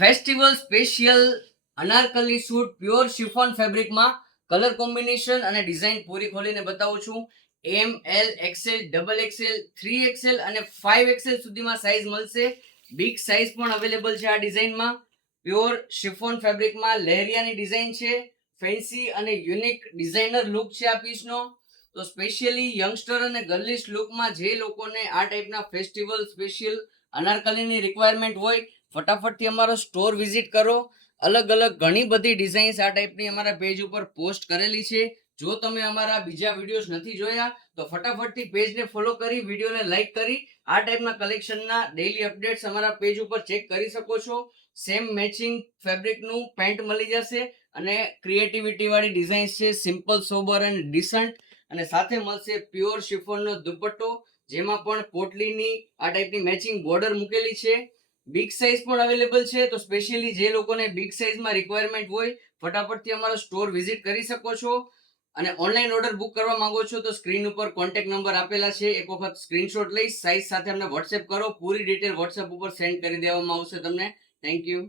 Festival special Anarkali suit pure chiffon ફેબ્રિકમાં colour combination અને design પૂરી ખોલીને બતાવું છું. M, L, XL, double XL, 3XL અને 5XL સુધીમાં સાઇઝ મળશે. બિગ સાઇઝ પણ અવેલેબલ છે આ ડિઝાઇનમાં. પ્યોર શિફોન ફેબ્રિકમાં લહેરિયાની ડિઝાઇન છે. ફેન્સી અને યુનિક ડિઝાઇનર લુક છે આ પીસનો. તો સ્પેશિયલી યંગસ્ટર અને ગર્લિશ લુકમાં જે લોકોને આ ટાઈપના ફેસ્ટિવલ સ્પેશિયલ અનારકલીની રિક્વાયરમેન્ટ હોય, ફટાફટથી અમારો સ્ટોર વિઝિટ કરો. અલગ અલગ ઘણી બધી ડિઝાઇન્સ આ ટાઈપની અમારા પેજ ઉપર પોસ્ટ કરેલી છે. જો તમે અમારા બીજા વિડીયોઝ નથી જોયા તો ફટાફટથી પેજને ફોલો કરી, વિડીયોને લાઈક કરી આ ટાઈપના કલેક્શનના ડેઈલી અપડેટ્સ અમારા પેજ ઉપર ચેક કરી શકો છો. સેમ મેચિંગ ફેબ્રિકનું પેન્ટ મળી જશે અને ક્રિએટિવિટી વાળી ડિઝાઇન્સ છે, સિમ્પલ, સોબર એન્ડ ડિસન્ટ. અને સાથે મળશે પ્યોર શિફોનનો દુપટ્ટો, જેમાં પણ પોટલીની આ ટાઈપની મેચિંગ બોર્ડર મૂકેલી છે. બિગ સાઇઝ પણ અવેલેબલ છે. તો સ્પેશિયલી જે લોકોને બિગ સાઇઝમાં રિક્વાયરમેન્ટ હોય ફટાફટથી અમારો સ્ટોર વિઝિટ કરી શકો છો. અને ઓનલાઈન ઓર્ડર બુક કરવા માંગો છો તો સ્ક્રીન ઉપર કોન્ટેક્ટ નંબર આપેલા છે, એક વખત સ્ક્રીનશોટ લઈ સાઇઝ સાથે અમને વોટ્સએપ કરો. પૂરી ડિટેલ વોટ્સએપ ઉપર સેન્ડ કરી દેવામાં આવશે તમને. Thank you.